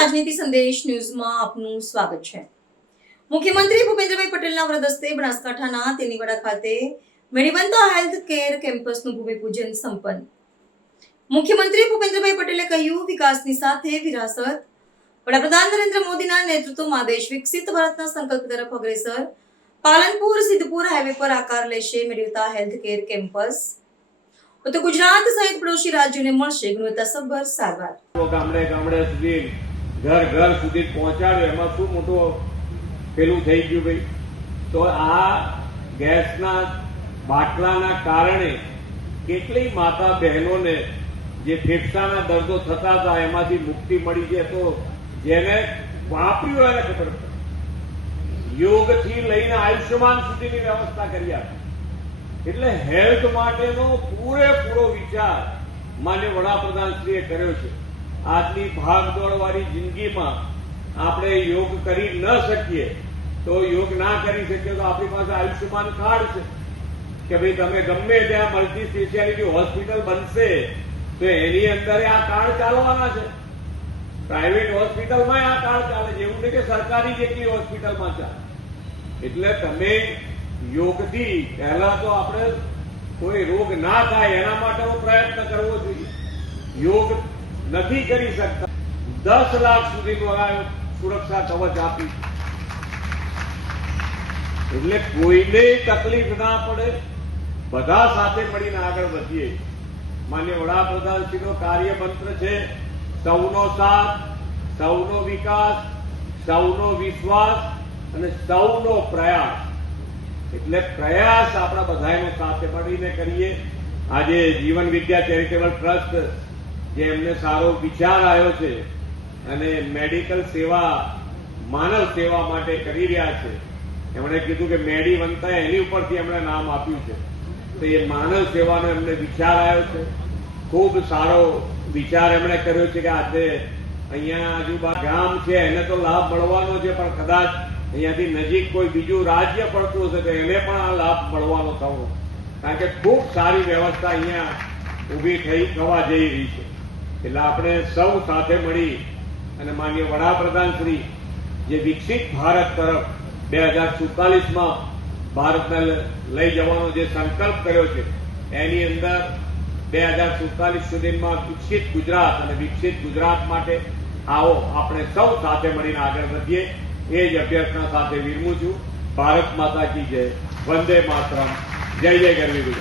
રાજનીતિ સંદેશ ન્યૂઝમાં આપનું સ્વાગત છે। મુખ્યમંત્રી ભૂપેન્દ્રભાઈ પટેલના વરદ હસ્તે બનાસકાંઠાના તેલીવાડા ખાતે મેડીવંતા હેલ્થ કેર કેમ્પસનું ભૂમિપૂજન સંપન્ન। મુખ્યમંત્રી ભૂપેન્દ્રભાઈ પટેલે કહ્યું, વિકાસની સાથે વિરાસત। વડાપ્રધાન નરેન્દ્ર મોદીના નેતૃત્વમાં દેશ વિકસિત ભારતના સંકલ્પ તરફ અગ્રેસર। પાલનપુર સિદ્ધપુર હાઈવે પર આકાર લેશે મેડીવંતા હેલ્થ કેર કેમ્પસ। તો ગુજરાત સહિત પડોશી રાજ્યોને મળશે ગુણવત્તાસભર સારવાર। ગામડે ગામડે સુધી ઘર ઘર સુધી પહોંચાડે એમાં શું મોટો પેલું થઈ ગયું ભાઈ। તો આ ગેસના બાટલાના કારણે કેટલી માતા બહેનોને જે ફેફસાના દર્દો થતા હતા એમાંથી મુક્તિ મળી છે। તો જેને વાપર્યું એને ખબર પડે। યોગથી લઈને આયુષ્યમાન સુધીની વ્યવસ્થા કરી આપી। એટલે હેલ્થ માટેનો પૂરેપૂરો વિચાર માન્ય વડાપ્રધાનશ્રીએ કર્યો છે। આજની ભાગદોડવાળી જિંદગીમાં આપણે યોગ કરી ન શકીએ તો યોગ ના કરી શકીએ તો આપણી પાસે આયુષ્યમાન કાર્ડ છે કે ભાઈ તમે ગમે ત્યાં મલ્ટી સ્પેશિયાલિટી હોસ્પિટલ બનશે તો એની અંદર આ કાર્ડ ચાલવાના છે। પ્રાઇવેટ હોસ્પિટલમાં આ કાર્ડ ચાલે છે, એવું નહીં કે સરકારી જેટલી હોસ્પિટલમાં ચાલે। એટલે તમે યોગથી પહેલા તો આપણે કોઈ રોગ ના થાય એના માટેનો પ્રયત્ન કરવો જોઈએ। યોગ નથી કરી શકતા 10 લાખ સુધીનું સુરક્ષા કવચ આપી, એટલે કોઈને તકલીફ ના પડે, બધા સાથે મળીને આગળ વધીએ। માન્ય વડાપ્રધાનશ્રીનો કાર્યમંત્ર છે સૌનો સાથ, સૌનો વિકાસ, સૌનો વિશ્વાસ અને સૌનો પ્રયાસ। એટલે પ્રયાસ આપણા બધાનો સાથે મળીને કરીએ। આજે જીવન વિદ્યા ચેરિટેબલ ટ્રસ્ટ જે એમને સારો વિચાર આવ્યો છે અને મેડિકલ સેવા માનવ સેવા માટે કરી રહ્યા છે। એમણે કીધું કે મેડીવંતા એની ઉપરથી એમણે નામ આપ્યું છે, તો એ માનવ સેવાનો એમને વિચાર આવ્યો છે। ખૂબ સારો વિચાર એમણે કર્યો છે કે આજે અહીંયા આજુબાજુ ગામ છે એને તો લાભ મળવાનો છે, પણ કદાચ અહીંયાથી નજીક કોઈ બીજું રાજ્ય પડતું હશે તો એને પણ આ લાભ મળવાનો થવો, કારણ કે ખૂબ સારી વ્યવસ્થા અહીંયા ઊભી થવા જઈ રહી છે। એટલે આપણે સૌ સાથે મળી અને માનનીય વડાપ્રધાન શ્રી જે વિકસિત ભારત તરફ 2047માં ભારતને લઈ જવાનો જે સંકલ્પ કર્યો છે એની અંદર 2047 સુધીમાં વિકસિત ગુજરાત અને વિકસિત ગુજરાત માટે આવો આપણે સૌ સાથે મળીને આગળ વધીએ। એ જ અભ્યર્થના સાથે વિરમું છું। ભારત માતા કી જય, વંદે માતરમ, જય જય ગરવી ગુજરાત।